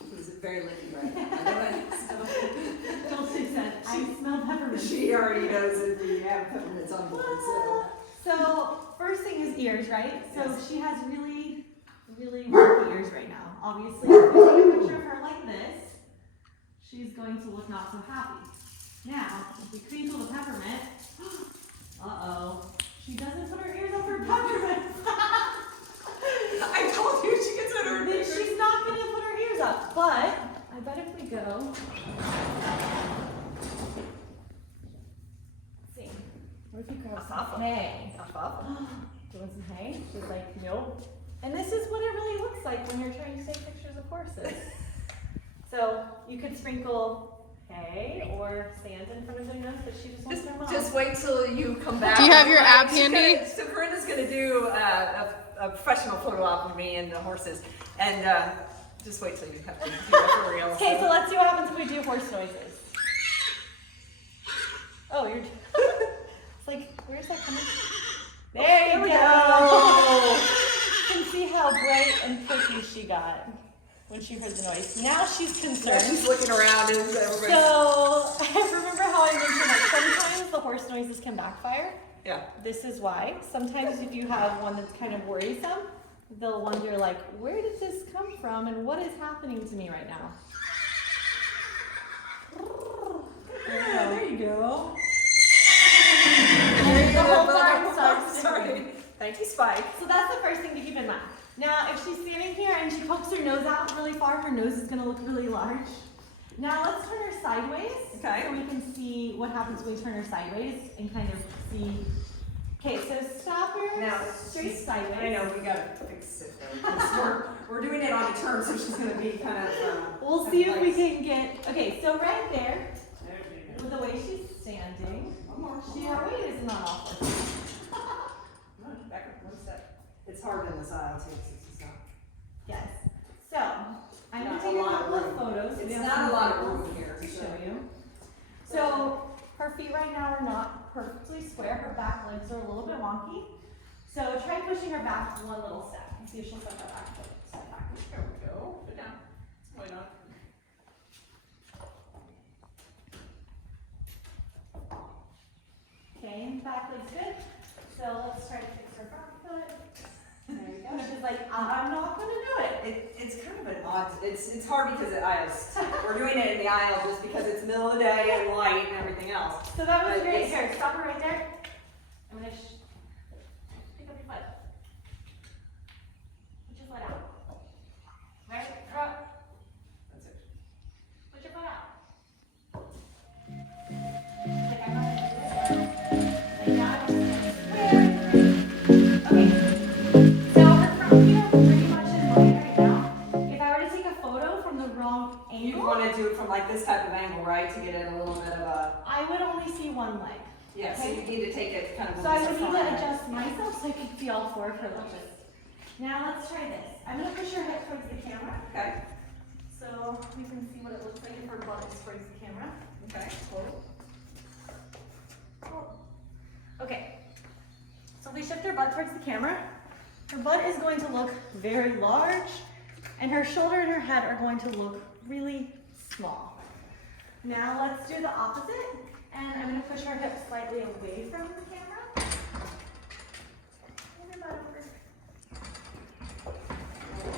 Who's very licky right now. Dolce said, I smell peppermint. She already knows that we have peppermints on board, so. So, first thing is ears, right? So Yes. she has really, really wonky ears right now. Obviously, if we take a picture of her like this, she's going to look not so happy. Now, if we crinkle the peppermint, uh-oh, she doesn't put her ears over peppermint. I told you she gets under her Then fingers. she's not going to put her ears up, but I bet if we go, let's see, what if you grab some hay? Do you want some hay? She's like, nope. And this is what it really looks like when you're trying to take pictures of horses. So you could sprinkle hay or sand in front of their nose, but she just wants their mom. Just wait till you come back. Do you have your app handy? So Karinda's gonna do a professional photo op of me and the horses, and just wait till you have to do that for real. Okay, so let's see what happens when we do horse noises. Oh, you're. It's like, where's that coming? There you go. You can see how bright and perky she got when she heard the noise. Now she's concerned. Yeah, she's looking around and everybody's. So, remember how I mentioned that sometimes the horse noises can backfire? Yeah. This is why. Sometimes if you have one that's kind of worrisome, they'll wonder like, where did this come from and what is happening to me right now? Yeah, there you go. And the whole barn starts to Sorry. Thank you, Spike. So that's the first thing to keep in mind. Now, if she's standing here and she pokes her nose out really far, her nose is going to look really large. Now let's turn her sideways, Okay. so we can see what happens when we turn her sideways and kind of see. Okay, so stop her Now, straight sideways. I know, we gotta fix it though, 'cause we're doing it on a turn, so she's gonna be kind of. We'll see if we can get. Okay, so right there, There you with the way she's standing, go. One more. her weight is not off. Back one step. It's hard in this aisle too, since it's not. Yes. So I'm Not gonna a take a lot of couple of room. photos. It's We have not some a lot of photos room here, to so. show you. So her feet right now are not perfectly square. Her back legs are a little bit wonky. So try pushing her back one little step and see if she'll step that back foot. Step back. There we go. Sit down. Why not? Okay, back leg's good. So let's try to fix her back foot. There you go. She's like, I'm not gonna do it. It's kind of an odd. It's hard because we're doing it in the aisle just because it's middle of the day and light and everything else. So that was But great. it's- Here, stop her right there. I'm gonna pick up your foot. Put your foot out. Right? Up. That's it. Put your foot out. Like I'm not gonna do this. Like now I'm just gonna square. Okay. So her front feet are pretty much in line right now. If I were to take a photo from the wrong You angle, want to do it from like this type of angle, right, to get in a little bit of a. I would only see one leg. Yeah, so Okay. you need to take it kind of. So I would almost need from to that. adjust myself so I can see all four of her legs. Now let's try this. I'm going to push her head towards the camera Okay. so you can see what it looks like if her butt is towards the camera. Okay. Okay. So if we shift her butt towards the camera, her butt is going to look very large and her shoulder and her head are going to look really small. Now let's do the opposite, and I'm going to push her hips slightly away from the camera. Move your butt over.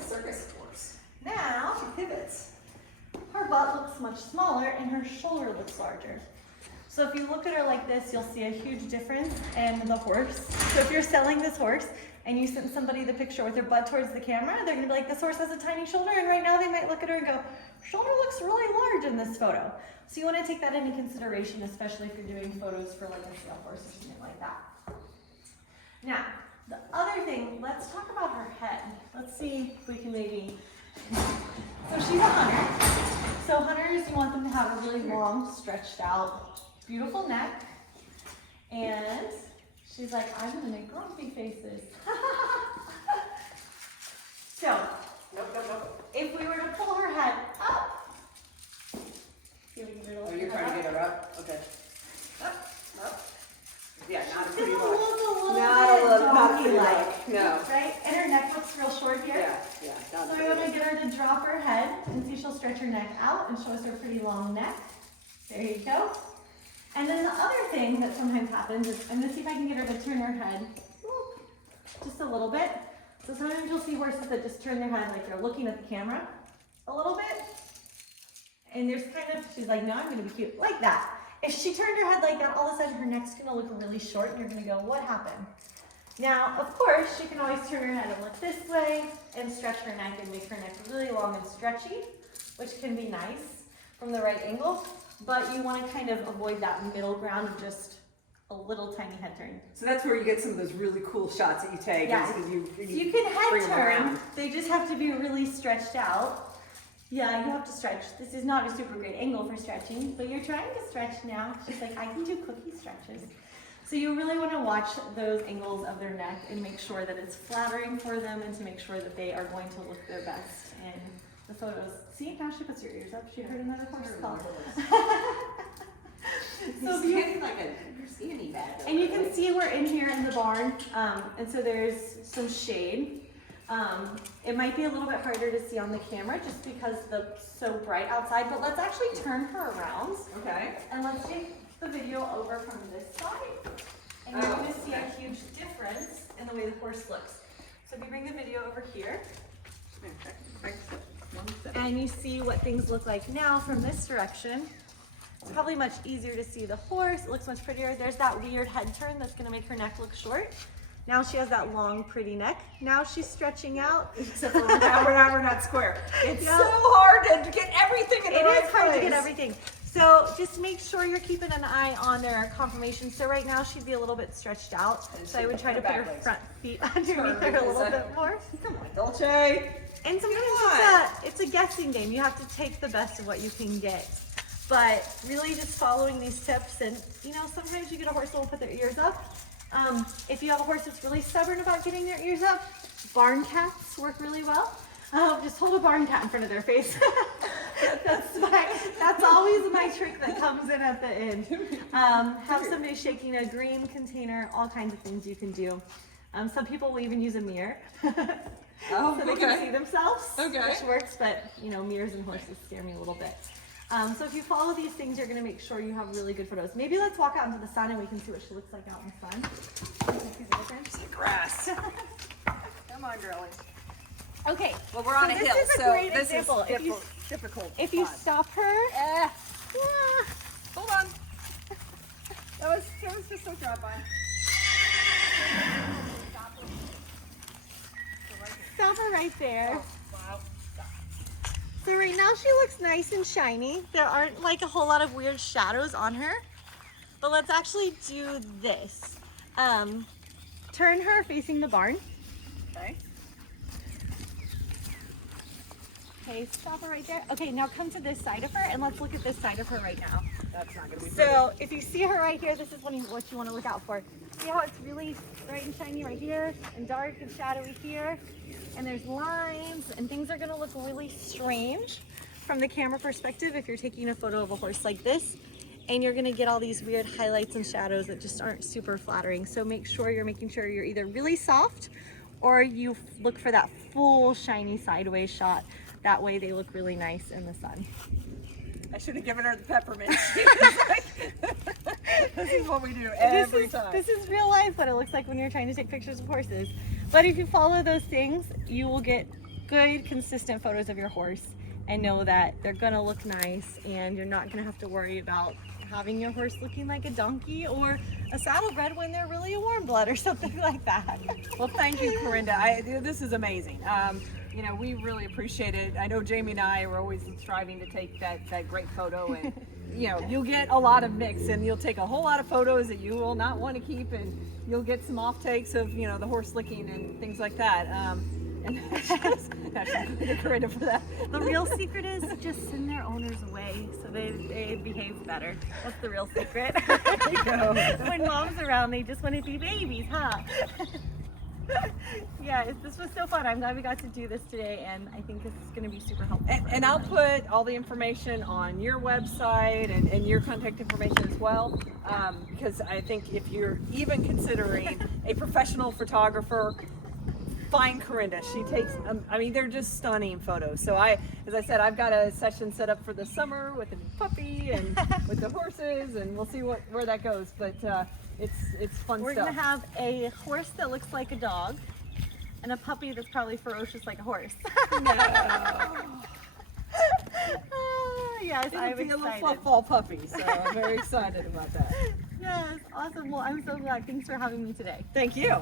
Circus horse. Now, Pivots. her butt looks much smaller and her shoulder looks larger. So if you look at her like this, you'll see a huge difference in the horse. So if you're selling this horse and you send somebody the picture with her butt towards the camera, they're gonna be like, this horse has a tiny shoulder, and right now they might look at her and go, shoulder looks really large in this photo. So you wanna take that into consideration, especially if you're doing photos for like a sale horse or something like that. Now, the other thing, let's talk about her head. Let's see if we can maybe, so she's a hunter. So hunters, you want them to have a really long, stretched out, beautiful neck. And she's like, I'm gonna make grumpy faces. So, if we were to pull her head up, see if we can get her Oh, you're trying to get her up? Okay. Up. Yeah, not a Just pretty a look. little Not a bit look, not a pretty donkey-like, look. No. right? And her neck looks real short here. Yeah, yeah. So not we a want to pretty get her gonna drop her head and see she'll stretch her neck out and show us her pretty long neck. There you go. And then the other thing that sometimes happens is, I'm gonna see if I can get her to turn her head just a little bit. So sometimes you'll see horses that just turn their head like they're looking at the camera a little bit. And there's kind of, she's like, no, I'm gonna be cute, like that. If she turned her head like that, all of a sudden her neck's gonna look really short and you're gonna go, what happened? Now, of course, she can always turn her head and look this way and stretch her neck and make her neck really long and stretchy, which can be nice from the right angle, but you want to kind of avoid that middle ground of just a little tiny head turn. So that's where you get some of those really cool shots that you take. Yeah, you can bring head them turn, around. they just have to be really stretched out. Yeah, you have to stretch. This is not a super great angle for stretching, but you're trying to stretch now. She's like, I can do cookie stretches. So you really want to watch those angles of their neck and make sure that it's flattering for them and to make sure that they are going to look their best in the photos. See, now she puts her ears up. She heard another horse call. So You're standing back. and you can see we're in here in the barn, and so there's some shade. It might be a little bit harder to see on the camera just because it's so bright outside, but let's actually turn her around. Okay. And let's take the video over from this side. And you're going to see a huge difference in the way the horse looks. So if you bring the video over here, and you see what things look like now from this direction, it's probably much easier to see the horse. It looks much prettier. There's that weird head turn that's going to make her neck look short. Now she has that long, pretty neck. Now she's stretching out. Except for now we're not square. It's so hard to get everything in the right place. It is hard to get everything. So just make sure you're keeping an eye on their conformation. So right now she'd be a little bit stretched out. So I would try to put her front feet underneath her a little bit more. Come on, Dolce. And sometimes it's a guessing game. You have to take the best of what you can get. But really just following these tips, and you know, sometimes you get a horse that will put their ears up. If you have a horse that's really stubborn about getting their ears up, barn cats work really well. Just hold a barn cat in front of their face. That's always my trick that comes in at the end. Have somebody shaking a green container, all kinds of things you can do. Some people will even use a mirror. So they can see themselves, which works, but you know, mirrors and horses scare me a little bit. So if you follow these things, you're gonna make sure you have really good photos. Maybe let's walk out into the sun and we can see what she looks like out in the sun. See the difference? The grass. Come on, girlie. Okay. Well, we're on a hill, this is a so great this example. is difficult. If you stop her, Hold on. That was just a drop by. stop her right there. Wow. So right now she looks nice and shiny. There aren't like a whole lot of weird shadows on her. But let's actually do this. Turn her facing the barn. Okay. Okay, stop her right there. Okay, now come to this side of her and let's look at this side of her right now. That's not gonna be So if you see her right here, this is what you want to look out for. See how it's really bright and shiny right here and dark and shadowy here? And there's lines and things are gonna look really strange from the camera perspective if you're taking a photo of a horse like this, and you're gonna get all these weird highlights and shadows that just aren't super flattering. So make sure you're making sure you're either really soft or you look for that full shiny sideways shot. That way they look really nice in the sun. I should have given her the peppermint. This is what we do every time. This is real life what it looks like when you're trying to take pictures of horses. But if you follow those things, you will get good, consistent photos of your horse and know that they're gonna look nice and you're not gonna have to worry about having your horse looking like a donkey or a saddlebred when they're really a warm blood or something like that. Well, thank you, Karinda. This is amazing. You know, we really appreciate it. I know Jamie and I are always striving to take that great photo, and you know, you'll get a lot of mix, and you'll take a whole lot of photos that you will not want to keep, and you'll get some off takes of, you know, the horse licking and things like that. And that's Karinda for that. The real secret is just send their owners away so they behave better. That's the real secret. There you go. When mom's around, they just want to be babies, huh? Yeah, this was so fun. I'm glad we got to do this today, and I think this is going to be super helpful. And I'll put all the information on your website and your contact information as well, because I think if you're even considering a professional photographer, find Karinda. She takes, I mean, they're just stunning photos. So as I said, I've got a session set up for the summer with the puppy and with the horses, and we'll see where that goes. But it's fun We're stuff. gonna have a horse that looks like a dog, and a puppy that's probably ferocious like a horse. Yes, It'll I'm be a little excited. fluff ball puppy, so I'm very excited about that. Yes, awesome. Well, I'm so glad. Thanks for having me today. Thank you.